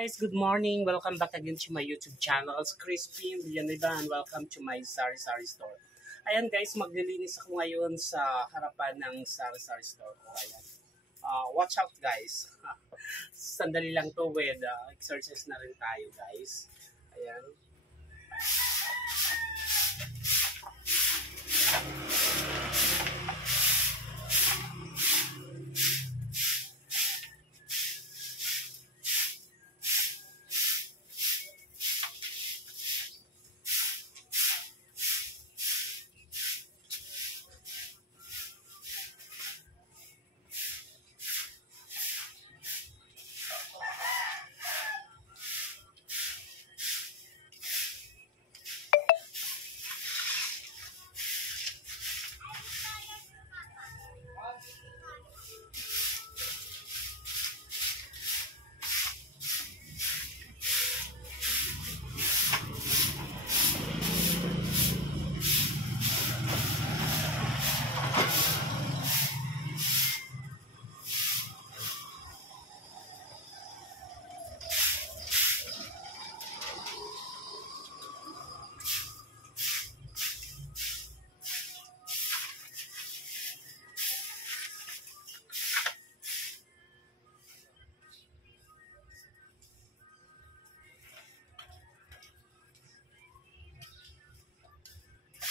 Guys, good morning. Welcome back again to my YouTube channel. It's Crispy Villanueva and welcome to my sari-sari store. Ayan guys, maglilinis ako ngayon sa harapan ng sari-sari store ko. Ayan. Watch out guys. Sandali lang to with exercise na rin tayo guys. Ayan.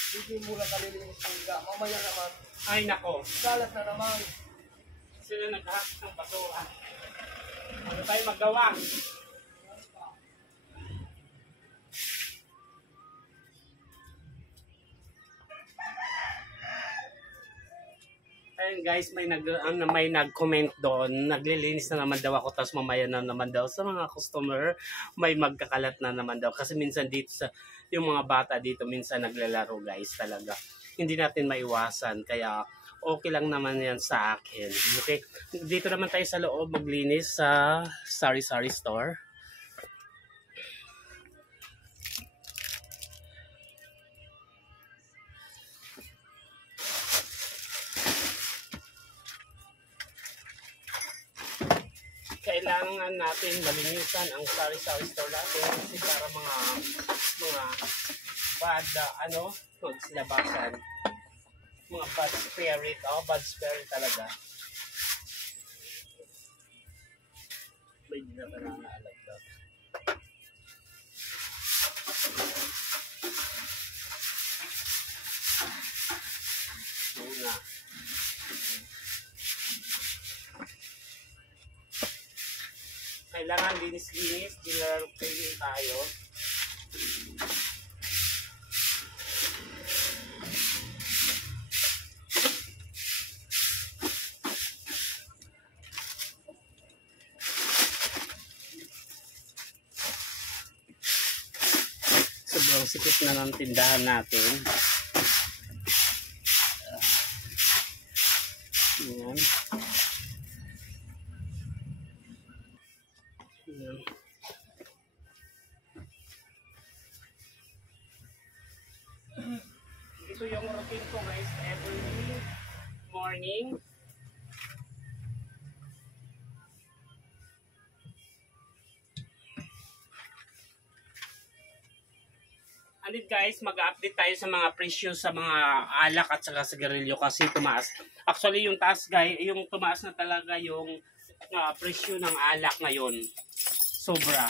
Hindi mo lang kalilinis ng higa. Mamaya naman, Ay nako, galat na naman. sila naghahak ng basura. Ano tayo magawa? Ayun guys, may nag-comment doon, naglilinis na naman daw ako tapos mamaya na naman daw sa mga customer may magkakalat na naman daw kasi minsan dito sa yung mga bata dito minsan naglalaro guys talaga. Hindi natin maiwasan kaya okay lang naman yan sa akin. Okay? Dito naman tayo sa loob maglinis sa sari-sari store. Kailangan natin malinisan ang sari-sari store natin kasi para mga bad magsilabasan. Mga bad spirit, bad spirit talaga. May hindi na ba naalagdag? Una. Kailangan linis-linis, dinarapin tayo. Sobrang sikip na ng tindahan natin. Ayan. Ayan. Ito yung routine ko guys every morning. Andit guys, mag-update tayo sa mga presyo sa mga alak at saka sigarilyo kasi tumaas. Actually yung taas guys, yung tumaas na talaga yung presyo ng alak ngayon. Sobra.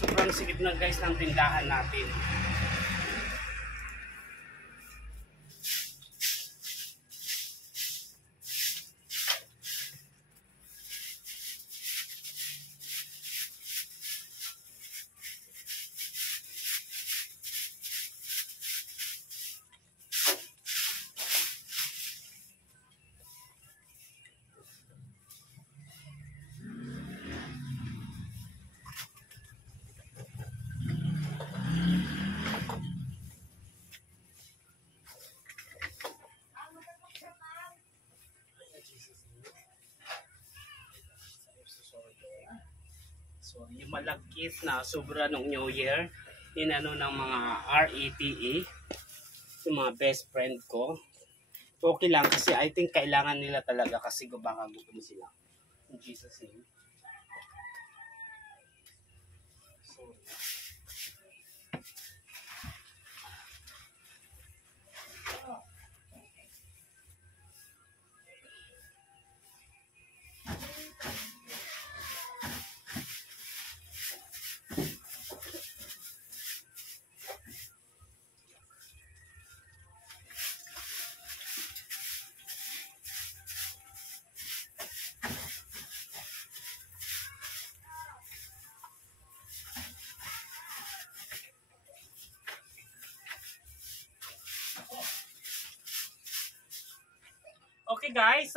Sobrang sikip na guys ng tindahan natin. malakit na sobra nung New Year. Inano ng mga RATA, yung mga best friend ko. Okay lang kasi I think kailangan nila talaga kasi baka gutom sila. In Jesus' name. Okay guys,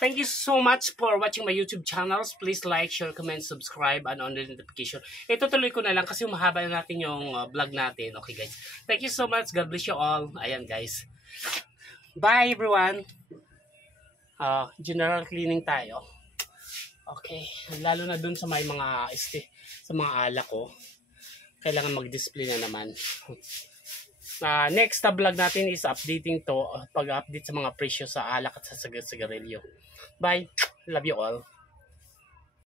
thank you so much for watching my YouTube channels. Please like, share, comment, subscribe, and on the notification. Itutuloy ko na lang kasi mahaba na natin yung vlog natin. Okay guys, thank you so much. God bless you all. Ayan guys. Bye everyone. General cleaning tayo. Okay, lalo na dun sa may mga sa mga alak ko. Kailangan mag-display na naman. Next na vlog natin is updating to, pag-update sa mga presyo sa alak at sa sigarilyo. Bye. Love you all.